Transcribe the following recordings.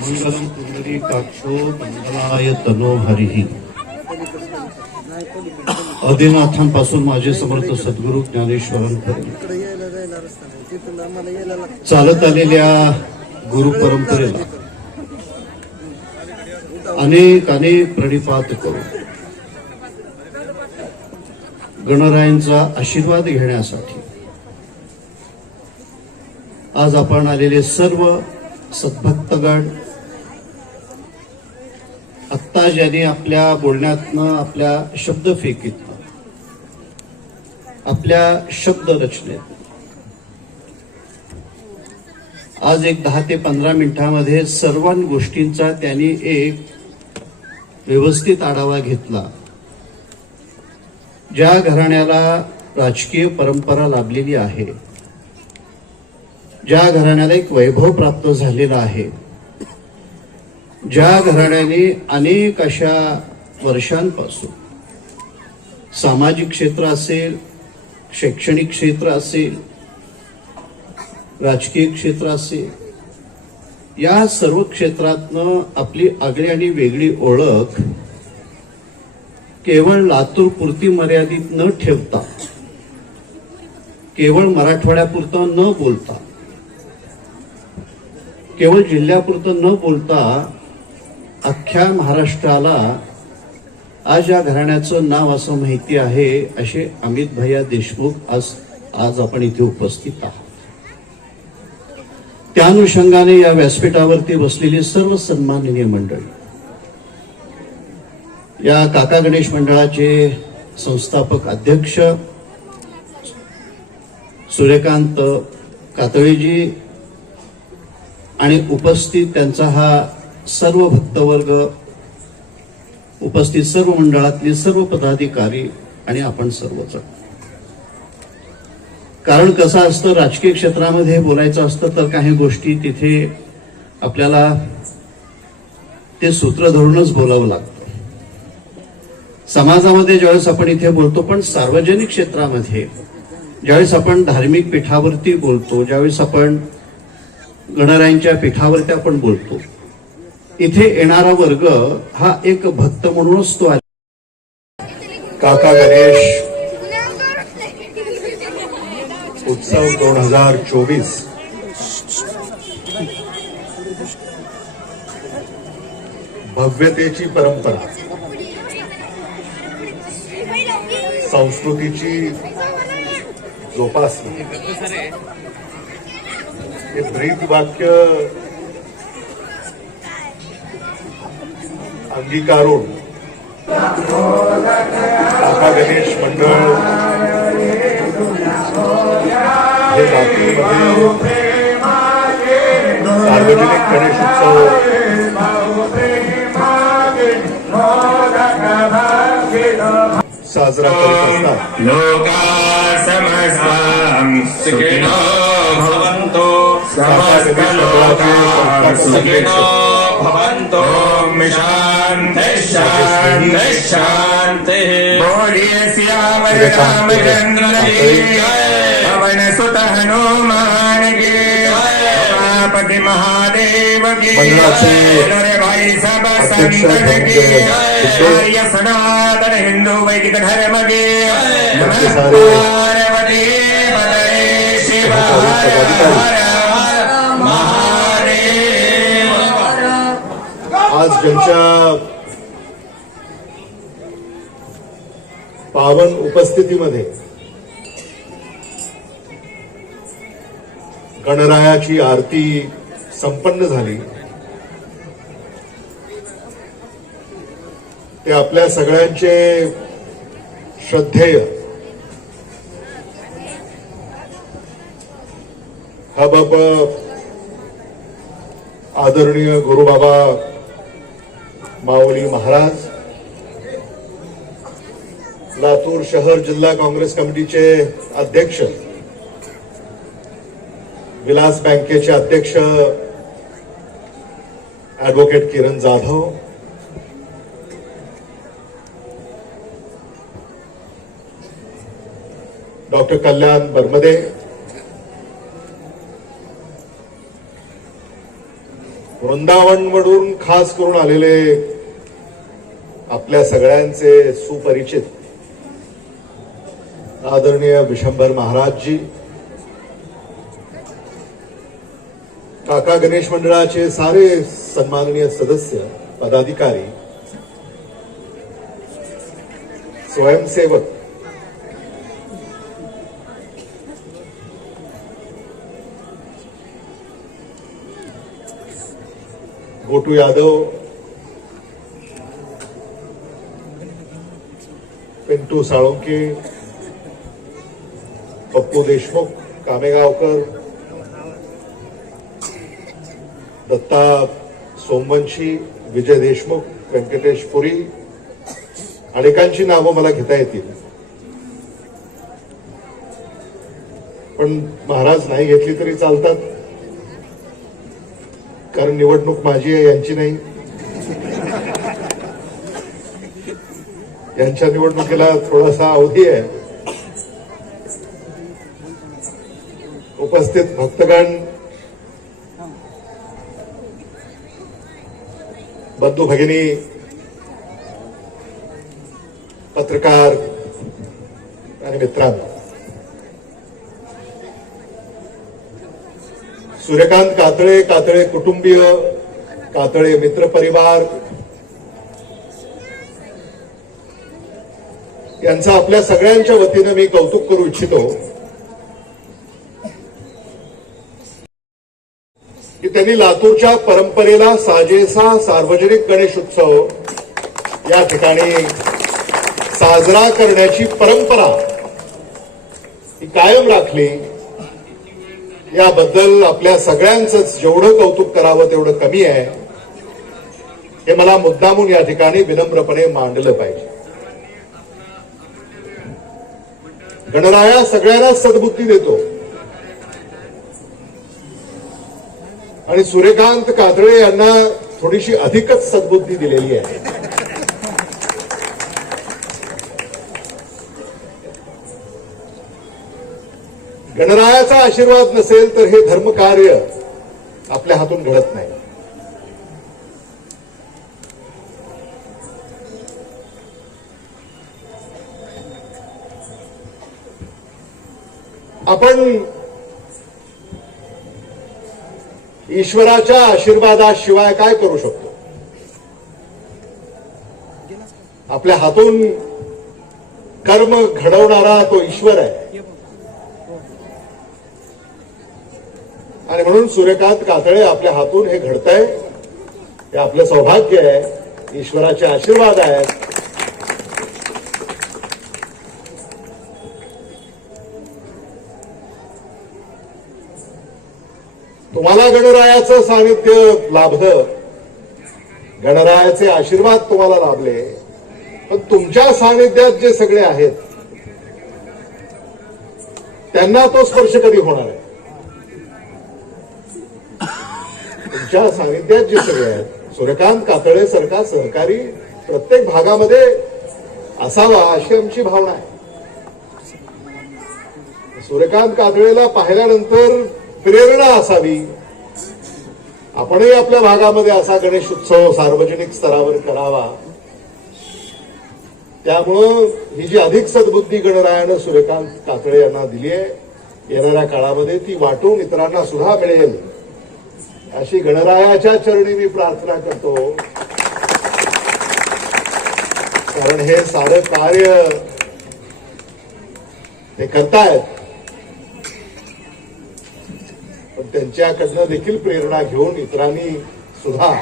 मंगलम पुंडरी काक्षो मंगलाय तनो हरिही आदिनाथांपासून माझे समर्थ सद्गुरू ज्ञानेश्वरांपर्यंत चालत आलेल्या गुरु परंपरेला अनेक अनेक प्रणिपात करू। गणरायांचा आशीर्वाद घेण्यासाठी आज आपण आलेले सर्व सद्भक्तगण आत्ता ज्यांनी आपल्या बोलण्यातनं आपल्या शब्द शब्दफेकीतनं आपल्या शब्द रचनेत आज एक दहा ते पंधरा मिनिटांमध्ये सर्व गोष्टींचा त्यांनी एक व्यवस्थित आढावा घेतला. ज्या घराण्याला राजकीय परंपरा लाभलेली आहे ज्या घराण्याला एक वैभव प्राप्त झालेला आहे ज्या घराण्याने अनेक अशा वर्षांपासून सामाजिक क्षेत्र असेल शैक्षणिक क्षेत्र असेल राजकीय क्षेत्र असेल या सर्व क्षेत्रातनं आपली आगळी आणि वेगळी ओळख केवळ लातूर पुरती मर्यादित न ठेवता केवळ मराठवाड्यापुरतं न बोलता केवळ जिल्ह्यापुरतं न बोलता अख्ख्या महाराष्ट्राला आज या घराण्याचं नाव असं माहिती आहे असे अमित भैया देशमुख आज आज आपण इथे उपस्थित आहात. त्या अनुषंगाने या व्यासपीठावरती बसलेली सर्व सन्माननीय मंडळी या काका गणेश मंडळाचे संस्थापक अध्यक्ष सूर्यकांत कातळेजी आणि उपस्थित त्यांचा हा सर्व भक्तवर्ग उपस्थित सर्व मंडळातले सर्व पदाधिकारी आणि आपण सर्वच कारण कसं असतं राजकीय क्षेत्रामध्ये बोलायचं असतं तर काही गोष्टी तिथे आपल्याला ते सूत्र धरूनच बोलावं लागतं. समाजामध्ये ज्यावेळेस आपण इथे बोलतो पण सार्वजनिक क्षेत्रामध्ये ज्यावेळेस आपण धार्मिक पीठावरती बोलतो ज्यावेळेस आपण गणरायांच्या पीठावरती आपण बोलतो इथे येणारा वर्ग हा एक भक्त म्हणूनच तो आहे. काका गणेश उत्सव दोन हजार चोवीस. भव्यतेची परंपरा. संस्कृतीची जोपासना. हे ब्रीद वाक्य अंगीकारून. काका गणेश मंडळ. हे लातूरमध्ये सार्वजनिक गणेश उत्सव. साजरा करत असतात. लोका समस्तां सुखिनो भवन्तु समस्तलोका सुखिनो भवन्तो शान्तिः शान्तिः शान्तिः भोर्ये श्यामरामचन्द्रये पवनसुतः नो मानगे पति महादेव के नरे भाई सनातन हिंदू वैदिक धर्म के पार्वती शिव हर हर त्यांच्या ज्यांच्या पावन उपस्थितीमध्ये गणरायाची आरती संपन्न झाली. ते आपल्या सगळ्यांचे श्रद्धेय. हा बाबा आदरणीय गुरुबाबा माऊली महाराज लातूर शहर जिल्हा काँग्रेस कमिटीचे अध्यक्ष विलास बँकेचे अध्यक्ष ऍडव्होकेट किरण जाधव डॉक्टर कल्याण बर्मदे वृंदावनवरून खास करून आलेले आपल्या सगळ्यांचे सुपरिचित आदरणीय विशंभर महाराजजी काका गणेश मंडळाचे सारे सन्माननीय सदस्य पदाधिकारी स्वयंसेवक गोटू यादव पिंटू साळुंके पप्पू देशमुख कामेगावकर दत्ता सोमवंशी विजय देशमुख व्यंकटेश पुरी अनेकांची नावं मला घेता येतील. पण महाराज नाही घेतली तरी चालतात. कारण निवडणूक माझी आहे यांची नाही. यांच्या निवडणुकीला थोडासा अवधी आहे. उपस्थित भक्तगण बंधू भगिनी पत्रकार आणि मित्रांनो. सूर्यकांत कातळे कातळे कुटुंबीय कातळे मित्रपरिवार यांचं आपल्या सगळ्यांच्या वतीनं मी कौतुक करू इच्छितो की त्यांनी लातूरच्या परंपरेला साजेसा सार्वजनिक गणेश उत्सव या ठिकाणी साजरा करण्याची परंपरा ही कायम राखली. याबद्दल आपल्या सगळ्यांचंच जेवढं कौतुक करावं तेवढं कमी आहे. हे मला मुद्दामून या ठिकाणी विनम्रपणे मांडलं पाहिजे. गणराया सगळ्यांना सद्बुद्धी देतो. आणि सूर्यकांत कातळे यांना थोडीशी अधिकच सद्बुद्धी दिलेली आहे. गणरायाचा आशीर्वाद नसेल तर हे धर्मकार्य आपल्या हातून घडत नाही. आपण ईश्वराच्या आशीर्वादाशिवाय काय करू शकतो? आपल्या हातून कर्म घडवणारा तो ईश्वर आहे आणि म्हणून सूर्यकांत कातळे आपल्या हातून हे घडतंय. हे आपलं सौभाग्य आहे. ईश्वराचे आशीर्वाद आहेत. तुम्हाला गणरायाचं सानिध्य लाभलं. गणरायाचे आशीर्वाद तुम्हाला लाभले. पण तुमच्या सानिध्यात जे सगळे आहेत त्यांना तो स्पर्श कधी होणार आहे? तुमच्या सानिध्यात जे सगळे आहेत सूर्यकांत कातळे सरकार सहकारी प्रत्येक भागामध्ये असावा अशी आमची भावना आहे. सूर्यकांत कातळेला पाहिल्यानंतर प्रेरणा असावी. आपणही आपल्या भागामध्ये असा गणेश उत्सव सार्वजनिक स्तरावर करावा. त्यामुळं ही जी अधिक सद्बुद्धी गणरायानं सूर्यकांत कातळे यांना दिली आहे येणाऱ्या काळामध्ये ती वाटून इतरांना सुद्धा मिळेल. अशी गणरायाच्या चरणी मी प्रार्थना करतो. कारण हे सारं कार्य ते करतायत. पण त्यांच्याकडनं देखील प्रेरणा घेऊन इतरांनी सुद्धा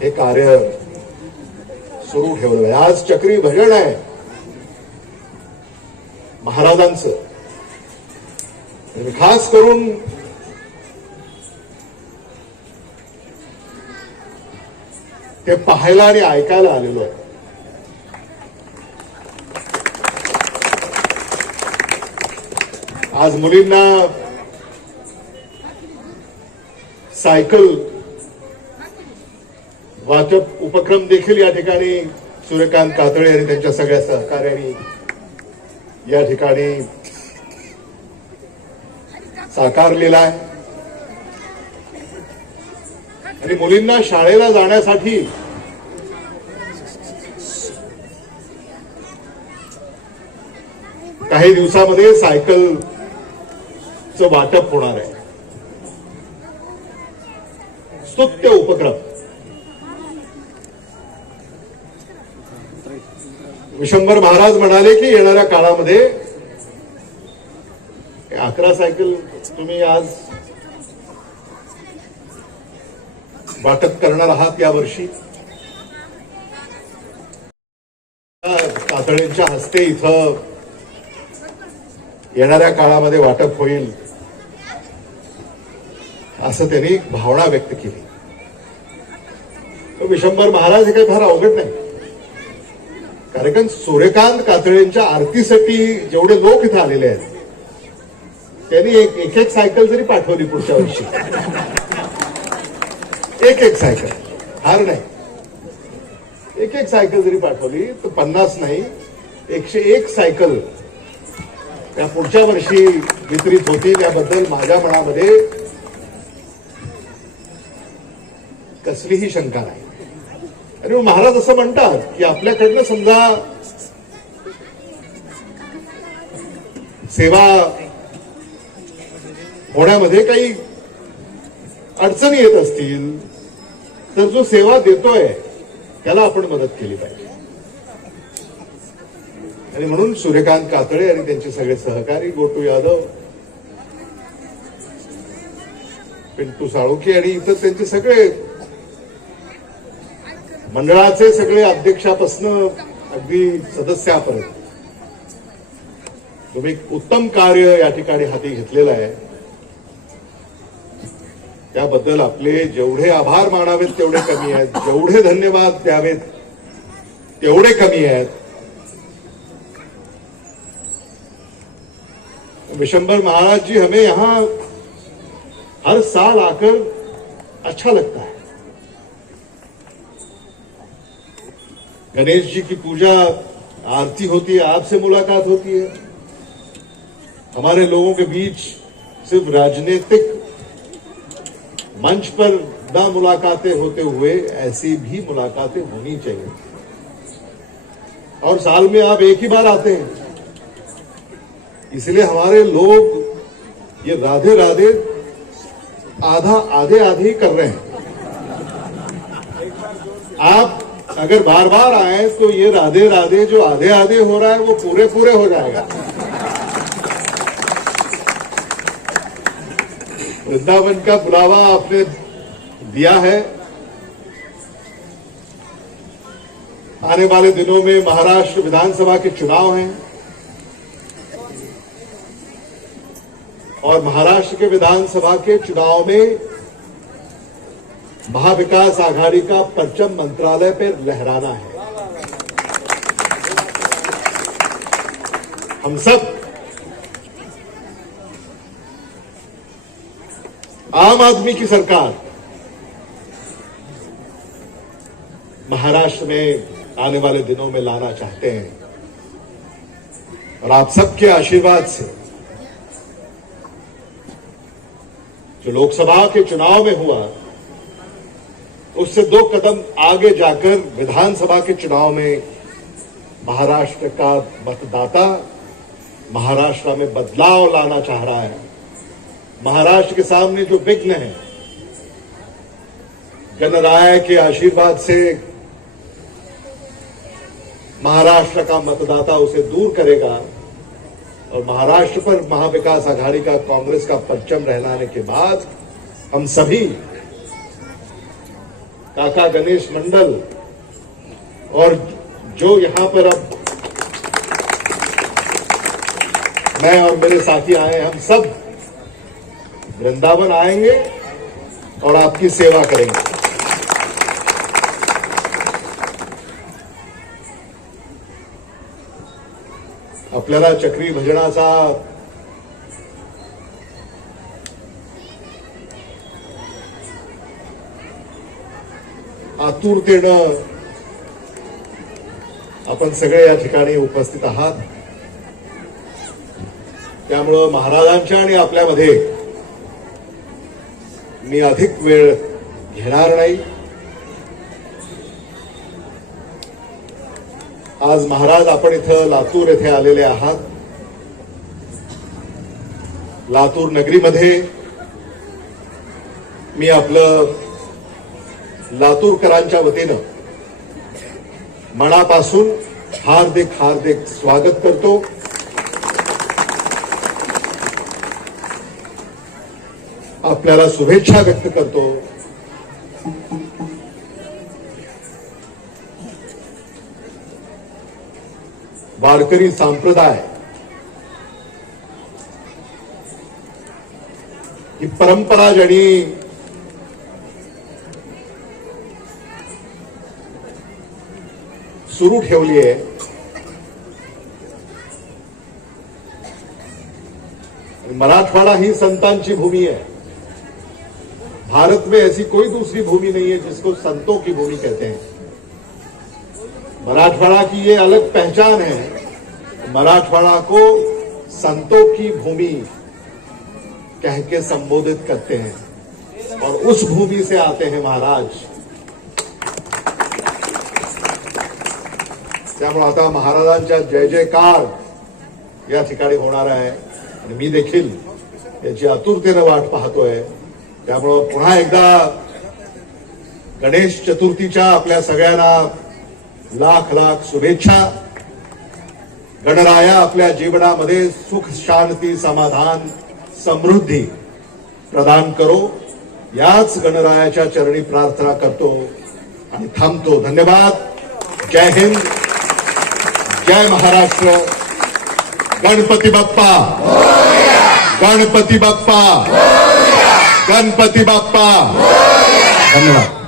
हे कार्य सुरू ठेवलं आहे. आज चक्री भजन आहे. महाराजांचं. खास करून ते पाहायला आणि ऐकायला आलेलो आहे. आज मुलींना सायकल वाटप उपक्रम देखील या ठिकाणी सूर्यकांत कातळे आणि त्यांच्या सगळ्या सहकार्यांनी या ठिकाणी साकारलेला आहे. आणि मुलींना शाळेला जाण्यासाठी काही दिवसामध्ये सायकलचं वाटप होणार आहे. स्तुत्य उपक्रम. विशंभर महाराज म्हणाले की येणाऱ्या काळामध्ये अकरा सायकल तुम्ही आज वाटप करणार आहात या वर्षी तातडींच्या हस्ते इथं येणाऱ्या काळामध्ये वाटप होईल. असं त्यांनी भावना व्यक्त केली. विशंभर महाराज हे काही फार अवघड नाही. कार्यक्रम सूर्यकांत कातळेंच्या आरतीसाठी जेवढे लोक इथं आलेले आहेत त्यांनी एक एक एक सायकल जरी पाठवली पुढच्या वर्षी. एक एक सायकल. हार नाही. एक एक सायकल जरी पाठवली तर पन्नास नाही. एकशे एक सायकल त्या पुढच्या वर्षी वितरित होतील याबद्दल माझ्या मनामध्ये कसलीही शंका नाही. आणि महाराज असं म्हणतात की आपल्याकडनं समजा सेवा होण्यामध्ये काही अडचणी येत असतील तर जो सेवा देतोय त्याला आपण मदत केली पाहिजे. आणि म्हणून सूर्यकांत कातळे आणि त्यांचे सगळे सहकारी गोटू यादव पिंटू साळुके आणि इतर त्यांचे सगळे मंडळाचे सगळे अध्यक्षापासनं अगदी सदस्यापर्यंत. तुम्ही उत्तम कार्य या ठिकाणी हाती घेतलेलं आहे. त्याबद्दल आपले जेवढे आभार मानावेत तेवढे कमी आहेत. जेवढे धन्यवाद द्यावेत तेवढे कमी आहेत. विशंबर महाराज जी, हमें यहाँ हर साल आकर अच्छा लगता है। गणेश जी की पूजा, आरती होती है, आपसे मुलाकात होती है। हमारे लोगों के बीच सिर्फ़ राजनीतिक मंच पर न मुलाकातें होते हुए, ऐसी भी मुलाकातें होनी चाहिए। और साल में आप एक ही बार आते हैं। इसलिए हमारे लोग ये राधे राधे, आधा, आधे आधे ही कर रहे हैं। आप अगर बार बार आए तो ये राधे राधे जो आधे आधे हो रहा है, वो पूरे पूरे हो जाएगा। वृंदावन का बुलावा आपने दिया है। आने वाले दिनों में महाराष्ट्र विधानसभा के चुनाव हैं। और महाराष्ट्र के विधानसभा के चुनाव में महाविकास आघाड़ी का परचम मंत्रालय पर लहराना है। हम सब आम आदमी की सरकार महाराष्ट्र में आने वाले दिनों में लाना चाहते हैं। और आप सबके आशीर्वाद से जो लोकसभा के चुनाव में हुआ, उससे दो कदम आगे जाकर विधानसभा के चुनाव में महाराष्ट्र का मतदाता महाराष्ट्र में बदलाव लाना चाह रहा है। महाराष्ट्र के सामने जो विघ्न है गणराय के आशीर्वाद से महाराष्ट्र का मतदाता उसे दूर करेगा। और महाराष्ट्र पर महाविकास आघाड़ी का कांग्रेस का परचम रहलाने के बाद हम सभी, काका गणेश मंडल और जो यहाँ पर अब मैं और मेरे साथी आए हम सब वृंदावन आएँगे और आपकी सेवा करेंगे। आपल्याला चक्री भजनाचा आतुरतेनं आपण सगळे या ठिकाणी उपस्थित आहात. त्यामुळं महाराजांच्या आणि आपल्यामध्ये मी अधिक वेळ घेणार नाही. आज महाराज आपण इथं लातूर येथे आलेले आहात. लातूर नगरीमध्ये मी आपलं लातूरकरांच्या वतीनं मनापासून हार्दिक हार्दिक स्वागत करतो. आपल्याला शुभेच्छा व्यक्त करतो. वारकरी संप्रदाय ही परंपरा ज्यांनी सुरू ठेवली मराठवाडा ही संतांची भूमि है भारत में ऐसी कोई दूसरी भूमि नहीं है जिसको संतों की भूमि कहते हैं. मराठवाड़ा की ये अलग पहचान है मराठवाड़ा को संतों की भूमि कह के संबोधित करते हैं और उस भूमि से आते हैं महाराज। त्यामुळे आता महाराजांच्या जय जयकार या ठिकाणी होणार आहे. आणि मी देखील याची आतुरतेनं वाट पाहतोय. त्यामुळं पुन्हा एकदा गणेश चतुर्थीच्या आपल्या सगळ्यांना लाख लाख शुभेच्छा. गणराया आपल्या जीवनामध्ये सुख शांती समाधान समृद्धी प्रदान करो. याच गणरायाच्या चरणी प्रार्थना करतो आणि थांबतो. धन्यवाद. जय हिंद. जय महाराष्ट्र. गणपती बाप्पा. गणपती बाप्पा. गणपती बाप्पा. धन्यवाद.